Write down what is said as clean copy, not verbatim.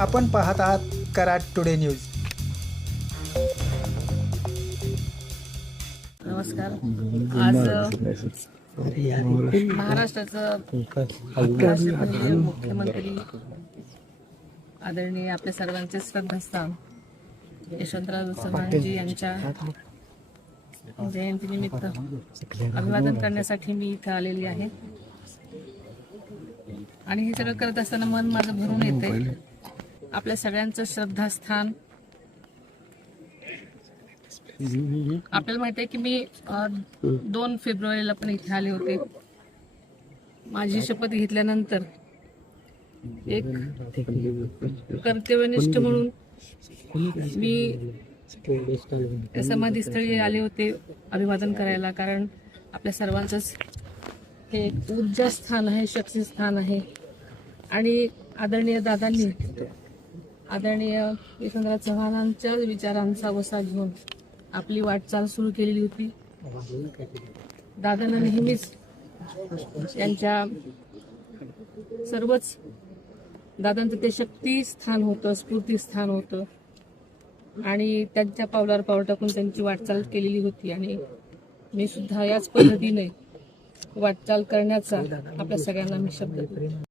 आपण पाहत आहात कराड टुडे न्यूज। नमस्कार। आज महाराष्ट्राचं उपराष्ट्रपती मुख्यमंत्री आदरणीय आपल्या सर्वांचे श्रद्धास्थान यशवंतराव चव्हाणजी यांच्या जयंतीनिमित्त अभिवादन करण्यासाठी मी इथं आलेली आहे आणि हे सगळं करत असताना मन माझं भरून येते। आपल्या सगळ्यांचं श्रद्धास्थान आपल्याला माहिती आहे की मी 2 फेब्रुवारीला पण इथे आले होते। माझी शपथ घेतल्यानंतर एक कर्तव्यनिष्ठ म्हणून मी समाधीस्थळी आले होते अभिवादन करायला, कारण आपल्या सर्वांचंच हे एक ऊर्जा स्थान आहे, शक्ती स्थान आहे आणि आदरणीय दादांनी आदरणीय यशवंतराव चव्हाणांच्या विचारांचा वसा घेऊन आपली वाटचाल सुरू केलेली होती। दादांना नेहमीच त्यांच्या सर्वच दादांचं ते शक्ती स्थान होतं, स्फूर्ती स्थान होतं आणि त्यांच्या पावलावर पाऊल टाकून त्यांची वाटचाल केलेली होती आणि मी सुद्धा याच पद्धतीने वाटचाल करण्याचा आपल्या सगळ्यांना मी शब्द देतो।